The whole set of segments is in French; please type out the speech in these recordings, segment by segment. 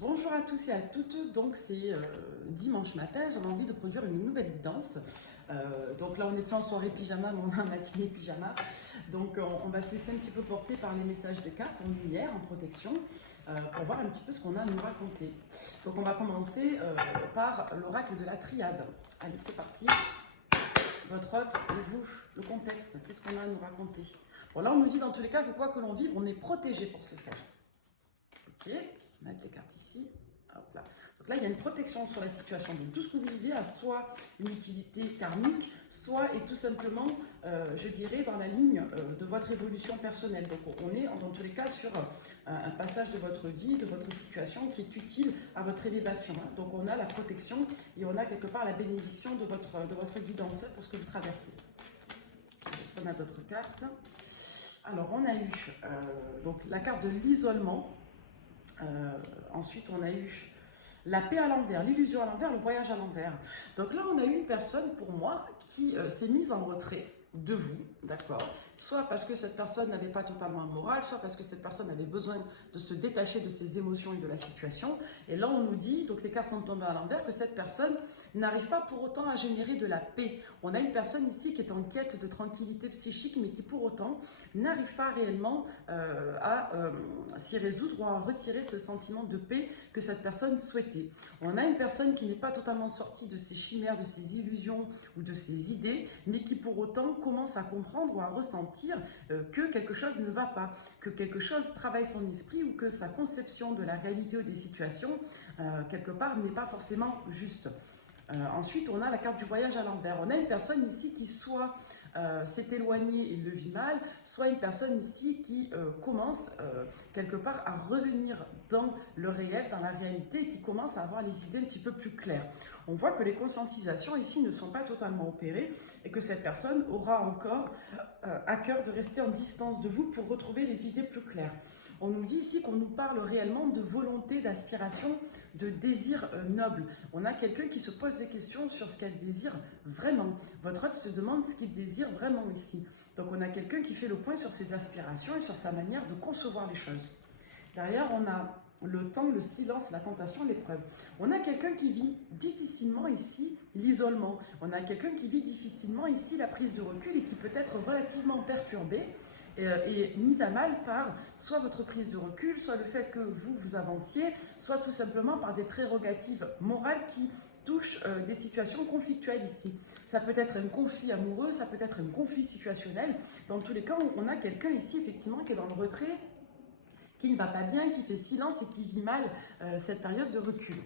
Bonjour à tous et à toutes, donc c'est dimanche matin, j'avais envie de produire une nouvelle guidance. Donc là on n'est plus en soirée pyjama, mais on a un matinée pyjama. Donc on va se laisser un petit peu porter par les messages de cartes en lumière, en protection, pour voir un petit peu ce qu'on a à nous raconter. Donc on va commencer par l'oracle de la triade. Allez, c'est parti. Votre hôte et vous, le contexte, qu'est-ce qu'on a à nous raconter? Bon là on nous dit dans tous les cas que quoi que l'on vive, on est protégé pour ce faire. Ok, on va mettre les cartes ici. Hop là. Donc là, il y a une protection sur la situation. Donc tout ce que vous vivez a soit une utilité karmique, soit est tout simplement, je dirais, dans la ligne de votre évolution personnelle. Donc on est dans tous les cas sur un passage de votre vie, de votre situation qui est utile à votre élévation. Donc on a la protection et on a quelque part la bénédiction de votre guidance pour ce que vous traversez. Est-ce qu'on a d'autres cartes? Alors on a eu donc la carte de l'isolement. Ensuite, on a eu la paix à l'envers, l'illusion à l'envers, le voyage à l'envers. Donc là, on a eu une personne, pour moi, qui s'est mise en retrait de vous, d'accord? Soit parce que cette personne n'avait pas totalement un moral, soit parce que cette personne avait besoin de se détacher de ses émotions et de la situation. Et là, on nous dit, donc les cartes sont tombées à l'envers, que cette personne n'arrive pas pour autant à générer de la paix. On a une personne ici qui est en quête de tranquillité psychique, mais qui pour autant n'arrive pas réellement à s'y résoudre ou à retirer ce sentiment de paix que cette personne souhaitait. On a une personne qui n'est pas totalement sortie de ses chimères, de ses illusions ou de ses idées, mais qui pour autant commence à comprendre ou à ressentir que quelque chose ne va pas, que quelque chose travaille son esprit ou que sa conception de la réalité ou des situations, quelque part, n'est pas forcément juste. Ensuite, on a la carte du voyage à l'envers. On a une personne ici qui soit s'est éloignée et le vit mal, soit une personne ici qui commence quelque part à revenir dans le réel, dans la réalité, et qui commence à avoir les idées un petit peu plus claires. On voit que les conscientisations ici ne sont pas totalement opérées et que cette personne aura encore à cœur de rester en distance de vous pour retrouver les idées plus claires. On nous dit ici qu'on nous parle réellement de volonté, d'aspiration, de désir noble. On a quelqu'un qui se pose des questions sur ce qu'elle désire vraiment. Votre hôte se demande ce qu'il désire vraiment ici. Donc on a quelqu'un qui fait le point sur ses aspirations et sur sa manière de concevoir les choses. Derrière, on a le temps, le silence, la tentation, l'épreuve. On a quelqu'un qui vit difficilement ici l'isolement. On a quelqu'un qui vit difficilement ici la prise de recul et qui peut être relativement perturbé et mise à mal par soit votre prise de recul, soit le fait que vous avanciez, soit tout simplement par des prérogatives morales qui touchent des situations conflictuelles ici. Ça peut être un conflit amoureux, ça peut être un conflit situationnel. Dans tous les cas, on a quelqu'un ici effectivement qui est dans le retrait, qui ne va pas bien, qui fait silence et qui vit mal cette période de recul.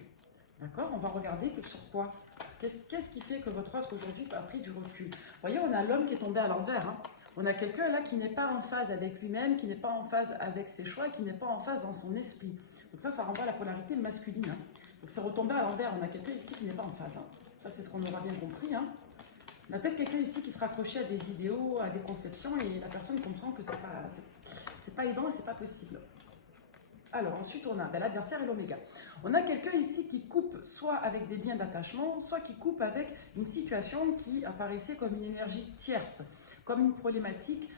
D'accord? On va regarder sur quoi. Qu'est-ce qui fait que votre autre aujourd'hui a pris du recul? Vous voyez, on a l'homme qui est tombé à l'envers. Hein. On a quelqu'un là qui n'est pas en phase avec lui-même, qui n'est pas en phase avec ses choix, qui n'est pas en phase dans son esprit. Donc ça renvoie à la polarité masculine. Hein. Donc c'est retombé à l'envers. On a quelqu'un ici qui n'est pas en phase. Hein. Ça, c'est ce qu'on aura bien compris. Hein. On a peut-être quelqu'un ici qui se raccrochait à des idéaux, à des conceptions, et la personne comprend que c'est pas aidant et c'est pas possible. Alors, ensuite, on a l'adversaire et l'oméga. On a quelqu'un ici qui coupe soit avec des liens d'attachement, soit qui coupe avec une situation qui apparaissait comme une énergie tierce, comme une problématique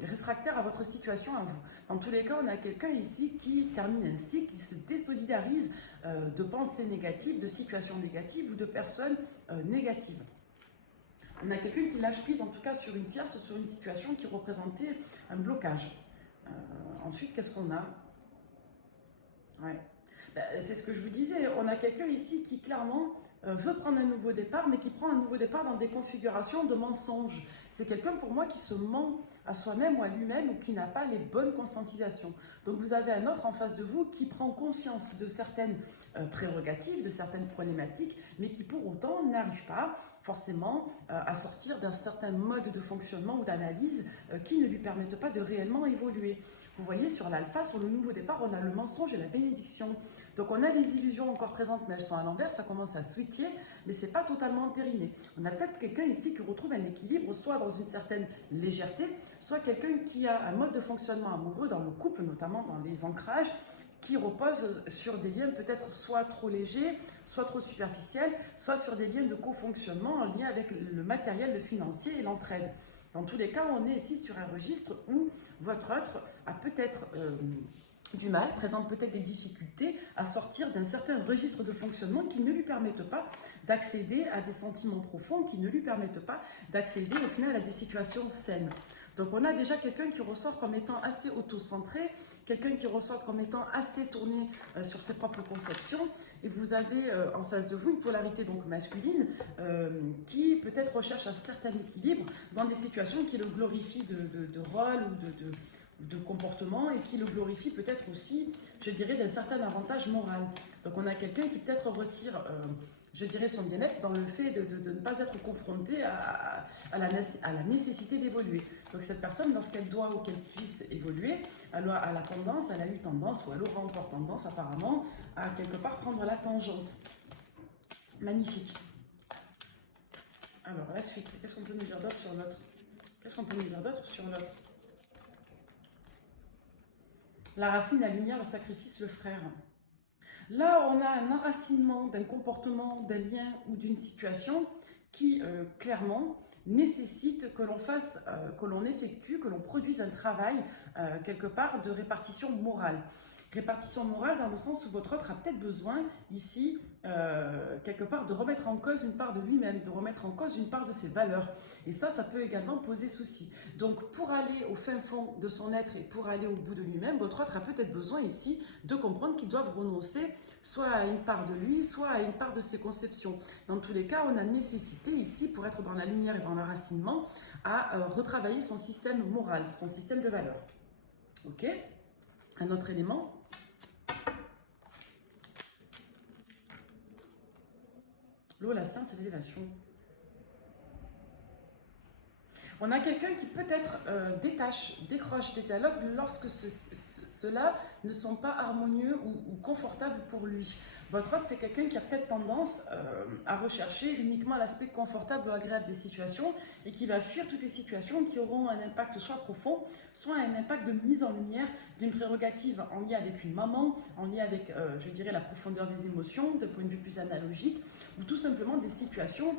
réfractaire à votre situation à vous. Dans tous les cas, on a quelqu'un ici qui termine un cycle, qui se désolidarise de pensées négatives, de situations négatives ou de personnes négatives. On a quelqu'un qui lâche prise, en tout cas sur une tierce, sur une situation qui représentait un blocage. Ensuite, qu'est-ce qu'on a? Ouais. C'est ce que je vous disais, on a quelqu'un ici qui clairement veut prendre un nouveau départ, mais qui prend un nouveau départ dans des configurations de mensonges. C'est quelqu'un pour moi qui se ment à soi-même ou à lui-même ou qui n'a pas les bonnes conscientisations. Donc vous avez un autre en face de vous qui prend conscience de certaines prérogatives, de certaines problématiques, mais qui pour autant n'arrive pas forcément à sortir d'un certain mode de fonctionnement ou d'analyse qui ne lui permettent pas de réellement évoluer. Vous voyez, sur l'alpha, sur le nouveau départ, on a le mensonge et la bénédiction. Donc on a des illusions encore présentes, mais elles sont à l'envers, ça commence à switcher, mais ce n'est pas totalement entériné. On a peut-être quelqu'un ici qui retrouve un équilibre, soit dans une certaine légèreté, soit quelqu'un qui a un mode de fonctionnement amoureux, dans le couple, notamment dans les ancrages, qui repose sur des liens peut-être soit trop légers, soit trop superficiels, soit sur des liens de co-fonctionnement en lien avec le matériel, le financier et l'entraide. Dans tous les cas, on est ici sur un registre où votre autre a peut-être du mal, présente peut-être des difficultés à sortir d'un certain registre de fonctionnement qui ne lui permettent pas d'accéder à des sentiments profonds, qui ne lui permettent pas d'accéder au final à des situations saines. Donc on a déjà quelqu'un qui ressort comme étant assez auto-centré, quelqu'un qui ressort comme étant assez tourné sur ses propres conceptions, et vous avez en face de vous une polarité donc masculine qui peut-être recherche un certain équilibre dans des situations qui le glorifient de rôle ou de comportement et qui le glorifie peut-être aussi, je dirais, d'un certain avantage moral. Donc on a quelqu'un qui peut-être retire, je dirais, son bien-être dans le fait de ne pas être confronté à la nécessité d'évoluer. Donc cette personne, lorsqu'elle doit ou qu'elle puisse évoluer, elle a eu tendance, ou elle aura encore tendance apparemment, à quelque part prendre la tangente. Magnifique. Alors la suite, qu'est-ce qu'on peut nous dire d'autre sur l'autre? Qu'est-ce qu'on peut nous dire d'autre sur l'autre? La racine, la lumière, le sacrifice, le frère. Là, on a un enracinement d'un comportement, d'un lien ou d'une situation qui, clairement, nécessite que l'on fasse, que l'on effectue, que l'on produise un travail, quelque part, de répartition morale. Répartition morale dans le sens où votre autre a peut-être besoin, ici, quelque part, de remettre en cause une part de lui-même, de remettre en cause une part de ses valeurs. Et ça peut également poser souci. Donc, pour aller au fin fond de son être et pour aller au bout de lui-même, votre autre a peut-être besoin ici de comprendre qu'ils doivent renoncer soit à une part de lui, soit à une part de ses conceptions. Dans tous les cas, on a nécessité ici, pour être dans la lumière et dans l'enracinement, à retravailler son système moral, son système de valeurs. Ok? Un autre élément. L'eau, la science et l'élévation. On a quelqu'un qui peut-être décroche des dialogues lorsque ceux-là ne sont pas harmonieux ou confortables pour lui. Votre autre, c'est quelqu'un qui a peut-être tendance à rechercher uniquement l'aspect confortable ou agréable des situations et qui va fuir toutes les situations qui auront un impact soit profond, soit un impact de mise en lumière d'une prérogative en lien avec une maman, en lien avec, je dirais, la profondeur des émotions, d'un point de vue plus analogique, ou tout simplement des situations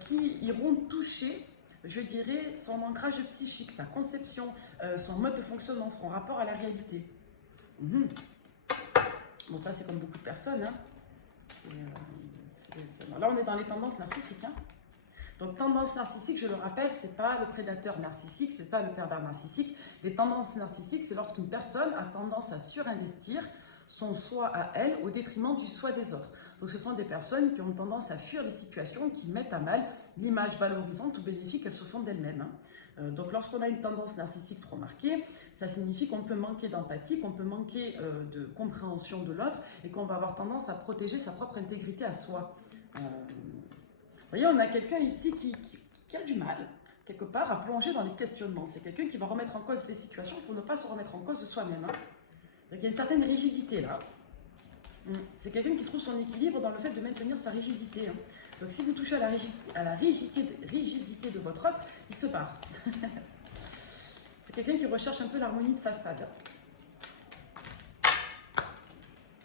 qui iront toucher, je dirais, son ancrage psychique, sa conception, son mode de fonctionnement, son rapport à la réalité. Bon, ça, c'est comme beaucoup de personnes. Hein. Là, on est dans les tendances narcissiques. Hein. Donc, tendance narcissique, je le rappelle, c'est pas le prédateur narcissique, c'est pas le pervers narcissique. Les tendances narcissiques, c'est lorsqu'une personne a tendance à surinvestir son soi à elle au détriment du soi des autres. Donc, ce sont des personnes qui ont tendance à fuir les situations qui mettent à mal l'image valorisante ou bénéfique qu'elles se font d'elles-mêmes. Hein. Donc, lorsqu'on a une tendance narcissique trop marquée, ça signifie qu'on peut manquer d'empathie, qu'on peut manquer de compréhension de l'autre et qu'on va avoir tendance à protéger sa propre intégrité à soi. Vous voyez, on a quelqu'un ici qui a du mal, quelque part, à plonger dans les questionnements. C'est quelqu'un qui va remettre en cause les situations pour ne pas se remettre en cause de soi-même. Hein. Donc, il y a une certaine rigidité là. C'est quelqu'un qui trouve son équilibre dans le fait de maintenir sa rigidité. Hein. Donc, si vous touchez à la rigidité de votre autre, il se barre. C'est quelqu'un qui recherche un peu l'harmonie de façade.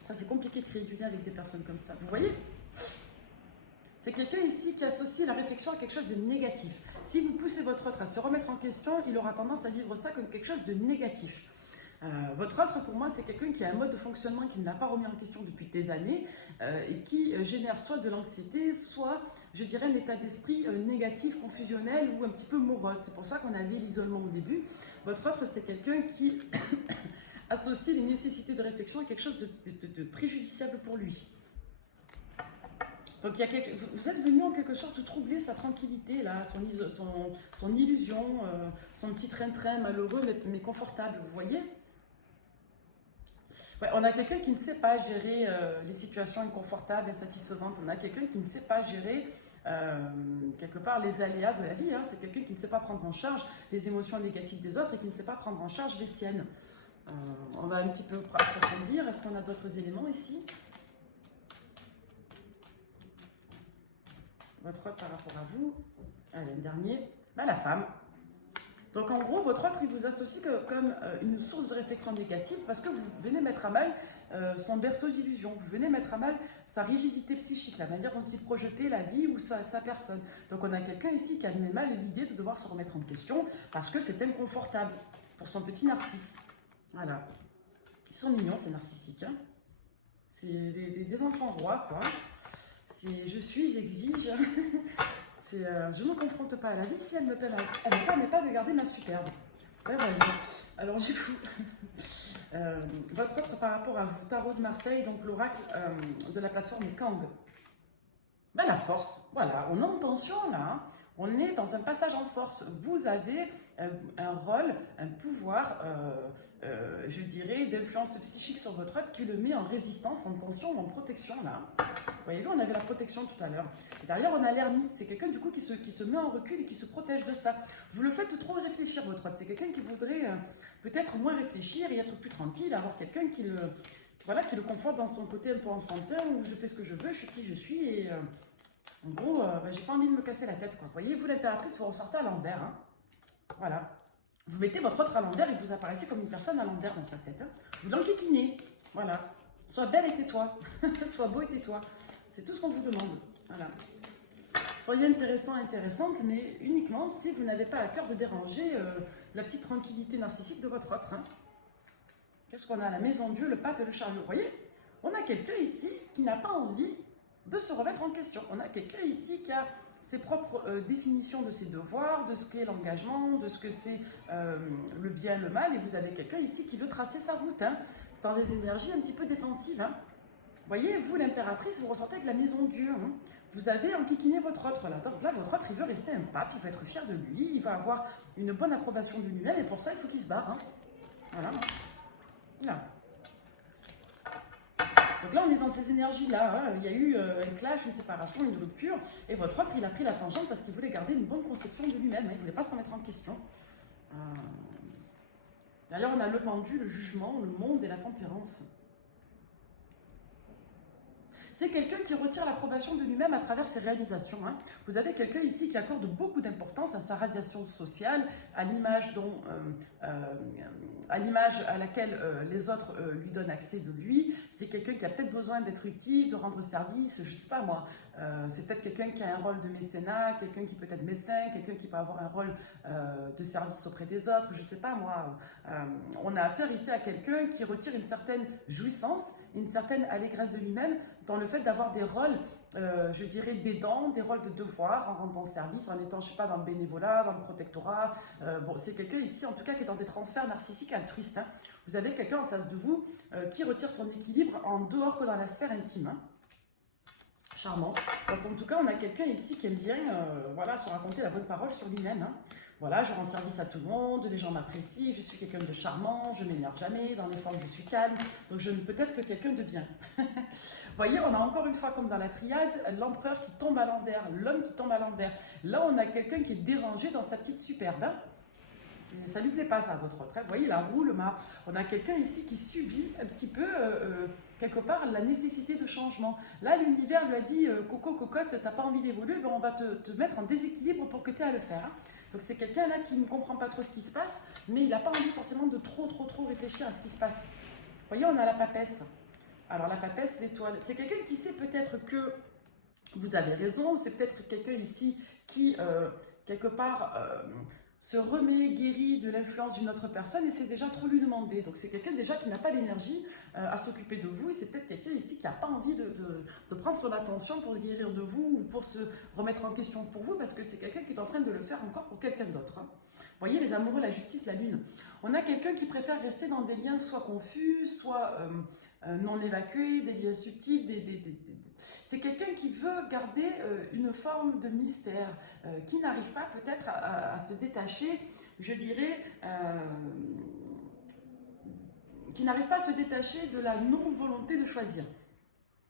Ça, c'est compliqué de créer du lien avec des personnes comme ça. Vous voyez? C'est quelqu'un ici qui associe la réflexion à quelque chose de négatif. Si vous poussez votre autre à se remettre en question, il aura tendance à vivre ça comme quelque chose de négatif. Votre autre, pour moi, c'est quelqu'un qui a un mode de fonctionnement qu'il n'a pas remis en question depuis des années et qui génère soit de l'anxiété, soit, je dirais, un état d'esprit négatif, confusionnel ou un petit peu morose. C'est pour ça qu'on avait l'isolement au début. Votre autre, c'est quelqu'un qui associe les nécessités de réflexion à quelque chose de préjudiciable pour lui. Donc, vous êtes venu en quelque sorte troubler sa tranquillité, là, son illusion, son petit train-train malheureux mais confortable, vous voyez? Ouais, on a quelqu'un qui ne sait pas gérer les situations inconfortables, insatisfaisantes. On a quelqu'un qui ne sait pas gérer quelque part les aléas de la vie. Hein. C'est quelqu'un qui ne sait pas prendre en charge les émotions négatives des autres et qui ne sait pas prendre en charge les siennes. On va un petit peu approfondir. Est-ce qu'on a d'autres éléments ici? Votre autre par rapport à vous. Allez, un dernier. Ben, la femme. Donc, en gros, votre autre, il vous associe comme une source de réflexion négative parce que vous venez mettre à mal son berceau d'illusion. Vous venez mettre à mal sa rigidité psychique, la manière dont il projetait la vie ou sa personne. Donc, on a quelqu'un ici qui a mis mal l'idée de devoir se remettre en question parce que c'est inconfortable pour son petit narcisse. Voilà. Ils sont mignons, ces narcissiques. Hein. C'est des enfants rois, quoi. Je suis, j'exige. Je ne me confronte pas à la vie si elle ne me permet pas de garder ma superbe. Ouais, ouais. Alors du coup, votre autre par rapport à vous, Tarot de Marseille, donc l'oracle de la plateforme Kang. Ben, la force, voilà, on est en tension là, hein. On est dans un passage en force. Vous avez un rôle, un pouvoir, je dirais, d'influence psychique sur votre œuvre qui le met en résistance, en tension, en protection là. Voyez-vous, on avait la protection tout à l'heure. Et derrière, on a l'ermite. C'est quelqu'un du coup qui se met en recul et qui se protège de ça. Vous le faites trop réfléchir, votre œuvre. C'est quelqu'un qui voudrait peut-être moins réfléchir et être plus tranquille, avoir quelqu'un qui le conforte dans son côté un peu enfantin, où je fais ce que je veux, je suis qui je suis et... en gros, j'ai pas envie de me casser la tête, quoi. Vous voyez, vous, l'impératrice, vous ressortez à l'envers. Hein. Voilà. Vous mettez votre autre à l'envers et vous apparaissez comme une personne à l'envers dans sa tête. Hein. Vous l'enquiquinez. Voilà. Sois belle et tais-toi. Sois beau et tais-toi. C'est tout ce qu'on vous demande. Voilà. Soyez intéressant, intéressante, mais uniquement si vous n'avez pas à cœur de déranger la petite tranquillité narcissique de votre autre. Hein. Qu'est-ce qu'on a? La maison Dieu, le pape et le chariot. Vous voyez? On a quelqu'un ici qui n'a pas envie de se remettre en question. On a quelqu'un ici qui a ses propres définitions de ses devoirs, de ce qu'est l'engagement, de ce que c'est le bien, le mal, et vous avez quelqu'un ici qui veut tracer sa route. Hein. C'est dans des énergies un petit peu défensives. Hein. Vous voyez, vous, l'impératrice, vous ressentez avec la maison Dieu. Hein. Vous avez enquiquiné votre autre là. Donc là, votre autre, il veut rester un pape, il veut être fier de lui, il va avoir une bonne approbation de lui-même, et pour ça, il faut qu'il se barre. Hein. Voilà. Là. Donc là, on est dans ces énergies-là. Hein. Il y a eu un clash, une séparation, une rupture. Et votre autre, il a pris la tangente parce qu'il voulait garder une bonne conception de lui-même. Hein. Il ne voulait pas se remettre en question. D'ailleurs, on a le pendu, le jugement, le monde et la tempérance. C'est quelqu'un qui retire l'approbation de lui-même à travers ses réalisations. Hein. Vous avez quelqu'un ici qui accorde beaucoup d'importance à sa radiation sociale, à l'image à laquelle les autres lui donnent accès de lui. C'est quelqu'un qui a peut-être besoin d'être utile, de rendre service, je ne sais pas moi. C'est peut-être quelqu'un qui a un rôle de mécénat, quelqu'un qui peut être médecin, quelqu'un qui peut avoir un rôle de service auprès des autres, je ne sais pas moi. On a affaire ici à quelqu'un qui retire une certaine jouissance, une certaine allégresse de lui-même dans le fait d'avoir des rôles, je dirais, d'aidant, des rôles de devoir, en rendant service, en étant, je ne sais pas, dans le bénévolat, dans le protectorat. Bon, c'est quelqu'un ici, en tout cas, qui est dans des transferts narcissiques altruistes. Hein. Vous avez quelqu'un en face de vous qui retire son équilibre en dehors que dans la sphère intime. Hein. Charmant. Donc, en tout cas, on a quelqu'un ici qui aime bien voilà, se raconter la bonne parole sur lui-même. Hein. Voilà, je rends service à tout le monde, les gens m'apprécient, je suis quelqu'un de charmant, je ne m'énerve jamais, dans les formes je suis calme, donc je ne peux être que quelqu'un de bien. Vous voyez, on a encore une fois, comme dans la triade, l'empereur qui tombe à l'envers, l'homme qui tombe à l'envers. Là, on a quelqu'un qui est dérangé dans sa petite superbe. Hein. Ça ne lui plaît pas, ça, à votre retraite. Vous voyez, la roue, le mât. On a quelqu'un ici qui subit un petit peu, quelque part, la nécessité de changement. Là, l'univers lui a dit, Coco, cocotte, tu n'as pas envie d'évoluer, ben on va te mettre en déséquilibre pour que tu aies à le faire. Hein. Donc, c'est quelqu'un là qui ne comprend pas trop ce qui se passe, mais il n'a pas envie forcément de trop réfléchir à ce qui se passe. Vous voyez, on a la papesse. Alors, la papesse, l'étoile. C'est quelqu'un qui sait peut-être que vous avez raison, c'est peut-être quelqu'un ici qui, quelque part, se remet, guérit de l'influence d'une autre personne et c'est déjà trop lui demander. Donc c'est quelqu'un déjà qui n'a pas l'énergie à s'occuper de vous et c'est peut-être quelqu'un ici qui n'a pas envie de prendre son attention pour se guérir de vous ou pour se remettre en question pour vous parce que c'est quelqu'un qui est en train de le faire encore pour quelqu'un d'autre. Hein. Vous voyez, les amoureux, la justice, la lune. On a quelqu'un qui préfère rester dans des liens soit confus, soit non évacués, des liens subtils, c'est quelqu'un qui veut garder une forme de mystère, qui n'arrive pas peut-être à se détacher, je dirais, qui n'arrive pas à se détacher de la non-volonté de choisir.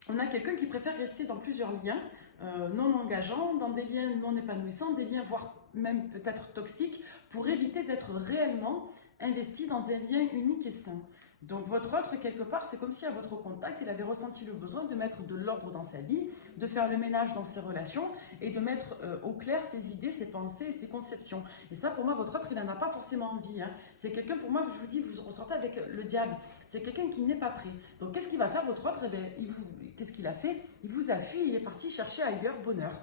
On a quelqu'un qui préfère rester dans plusieurs liens, non engageants, dans des liens non épanouissants, des liens voire même peut-être toxiques, pour éviter d'être réellement investi dans un lien unique et sain. Donc votre autre, quelque part, c'est comme si à votre contact, il avait ressenti le besoin de mettre de l'ordre dans sa vie, de faire le ménage dans ses relations et de mettre au clair ses idées, ses pensées, ses conceptions. Et ça, pour moi, votre autre, il n'en a pas forcément envie. Hein. C'est quelqu'un, pour moi, je vous dis, vous ressortez avec le diable. C'est quelqu'un qui n'est pas prêt. Donc qu'est-ce qu'il va faire, votre autre? Eh bien, qu'est-ce qu'il a fait? Il vous a fui, il est parti chercher ailleurs bonheur.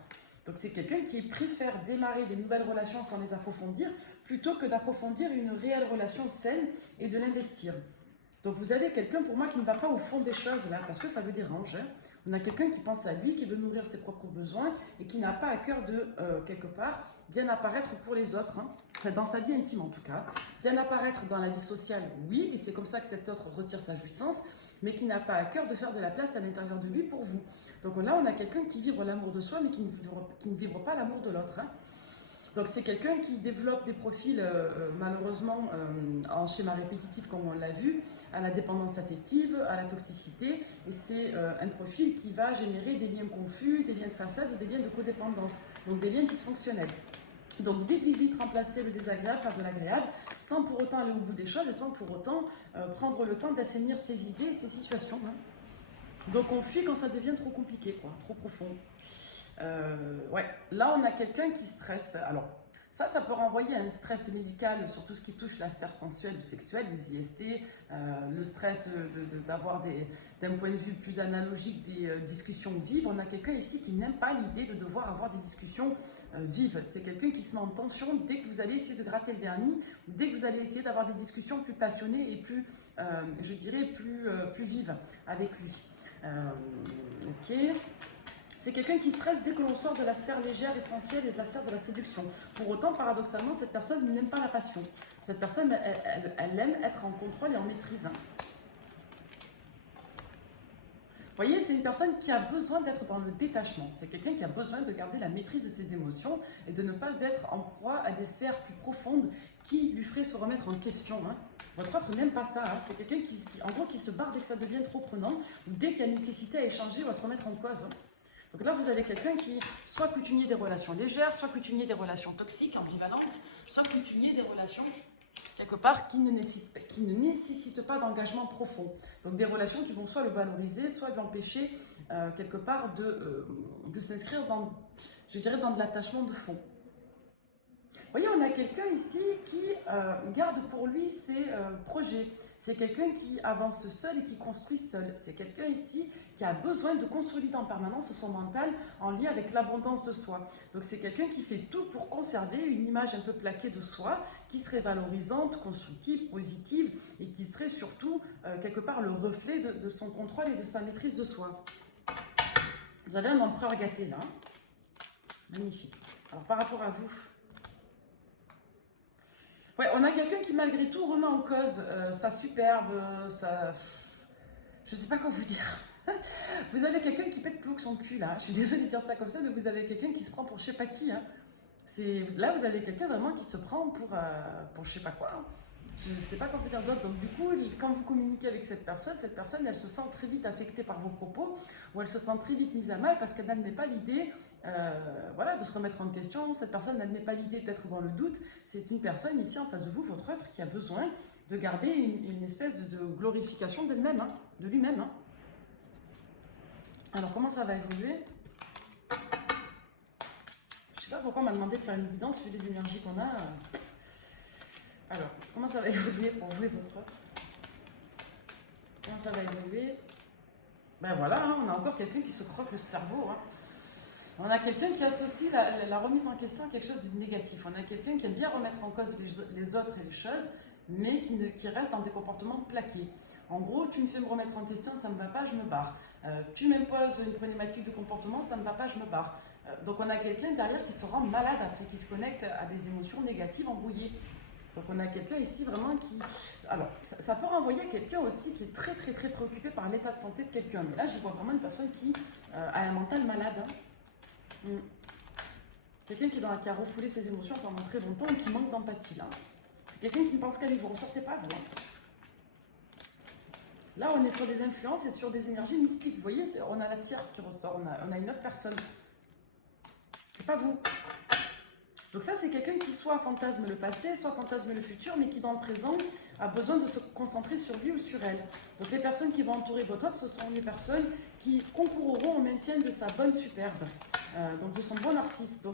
Donc c'est quelqu'un qui préfère démarrer des nouvelles relations sans les approfondir, plutôt que d'approfondir une réelle relation saine et de l'investir. Donc vous avez quelqu'un pour moi qui ne va pas au fond des choses là, parce que ça le dérange. Hein. On a quelqu'un qui pense à lui, qui veut nourrir ses propres besoins et qui n'a pas à cœur de, quelque part, bien apparaître pour les autres, hein. Enfin, dans sa vie intime en tout cas. Bien apparaître dans la vie sociale, oui, et c'est comme ça que cet autre retire sa jouissance, mais qui n'a pas à cœur de faire de la place à l'intérieur de lui pour vous. Donc là, on a quelqu'un qui vibre l'amour de soi, mais qui ne vibre pas l'amour de l'autre. Hein. Donc c'est quelqu'un qui développe des profils, malheureusement, en schéma répétitif, comme on l'a vu, à la dépendance affective, à la toxicité, et c'est un profil qui va générer des liens confus, des liens de façade ou des liens de codépendance, donc des liens dysfonctionnels. Donc vite remplacer le désagréable par de l'agréable, sans pour autant aller au bout des choses et sans pour autant prendre le temps d'assainir ses idées et ses situations. Hein. Donc on fuit quand ça devient trop compliqué, quoi, trop profond. Ouais, là on a quelqu'un qui stresse. Alors ça peut renvoyer à un stress médical sur tout ce qui touche la sphère sensuelle ou sexuelle, les IST, le stress d'avoir d'un point de vue plus analogique des discussions vives. On a quelqu'un ici qui n'aime pas l'idée de devoir avoir des discussions vives. C'est quelqu'un qui se met en tension dès que vous allez essayer de gratter le vernis, dès que vous allez essayer d'avoir des discussions plus passionnées et plus, je dirais, plus vives avec lui. Ok. C'est quelqu'un qui stresse dès que l'on sort de la sphère légère et sensuelle et de la sphère de la séduction. Pour autant, paradoxalement, cette personne n'aime pas la passion. Cette personne, elle aime être en contrôle et en maîtrise. Vous voyez, c'est une personne qui a besoin d'être dans le détachement. C'est quelqu'un qui a besoin de garder la maîtrise de ses émotions et de ne pas être en proie à des sphères plus profondes qui lui feraient se remettre en question. Hein. Votre autre n'aime pas ça. Hein. C'est quelqu'un qui se barre dès que ça devient trop prenant ou dès qu'il y a nécessité à échanger ou à se remettre en cause. Hein. Donc là, vous avez quelqu'un qui, soit coutumier des relations légères, soit coutumier des relations toxiques, ambivalentes, soit coutumier des relations, quelque part, qui ne nécessitent pas d'engagement profond. Donc des relations qui vont soit le valoriser, soit l'empêcher, quelque part, de s'inscrire dans, je dirais, dans de l'attachement de fond. Vous voyez, on a quelqu'un ici qui garde pour lui ses projets. C'est quelqu'un qui avance seul et qui construit seul. C'est quelqu'un ici qui a besoin de consolider en permanence son mental en lien avec l'abondance de soi. Donc c'est quelqu'un qui fait tout pour conserver une image un peu plaquée de soi, qui serait valorisante, constructive, positive et qui serait surtout quelque part le reflet de son contrôle et de sa maîtrise de soi. Vous avez un empereur gâté là. Magnifique. Alors par rapport à vous, ouais, on a quelqu'un qui malgré tout remet en cause sa superbe, je ne sais pas quoi vous dire. Vous avez quelqu'un qui pète plus haut que son cul là. Je suis désolée de dire ça comme ça, mais vous avez quelqu'un qui se prend pour je sais pas qui. Hein. Là, vous avez quelqu'un vraiment qui se prend pour je sais pas quoi. Hein. Je ne sais pas quoi vous dire d'autre. Donc du coup, quand vous communiquez avec cette personne, elle se sent très vite affectée par vos propos ou elle se sent très vite mise à mal parce qu'elle n'admet pas l'idée voilà, de se remettre en question. Cette personne n'admet pas l'idée d'être dans le doute. C'est une personne ici en face de vous, votre autre, qui a besoin de garder une espèce de glorification d'elle-même, hein, de lui-même. Hein. Alors comment ça va évoluer? Je ne sais pas pourquoi on m'a demandé de faire une guidance vu les énergies qu'on a. Alors, comment ça va évoluer pour vous et votre autre? Comment ça va évoluer? Ben voilà, hein, on a encore quelqu'un qui se croque le cerveau. Hein. On a quelqu'un qui associe la remise en question à quelque chose de négatif. On a quelqu'un qui aime bien remettre en cause les autres et les choses, mais qui reste dans des comportements plaqués. En gros, tu me fais me remettre en question, ça ne me va pas, je me barre. Tu m'imposes une problématique de comportement, ça ne me va pas, je me barre. Donc on a quelqu'un derrière qui se rend malade après, qui se connecte à des émotions négatives embrouillées. Donc on a quelqu'un ici vraiment qui... Alors, ça peut renvoyer à quelqu'un aussi qui est très préoccupé par l'état de santé de quelqu'un. Mais là, je vois vraiment une personne qui a un mental malade. Hein. Quelqu'un qui a refoulé ses émotions pendant très longtemps et qui manque d'empathie. C'est quelqu'un qui ne pense qu'à lui, vous ne ressortez pas, vous. Hein. Là, on est sur des influences et sur des énergies mystiques. Vous voyez, on a la tierce qui ressort, on a une autre personne. C'est pas vous. Donc ça, c'est quelqu'un qui soit fantasme le passé, soit fantasme le futur, mais qui dans le présent a besoin de se concentrer sur lui ou sur elle. Donc les personnes qui vont entourer votre autre, ce sont les personnes qui concourront au maintien de sa bonne superbe, donc de son bon narcisse. Donc,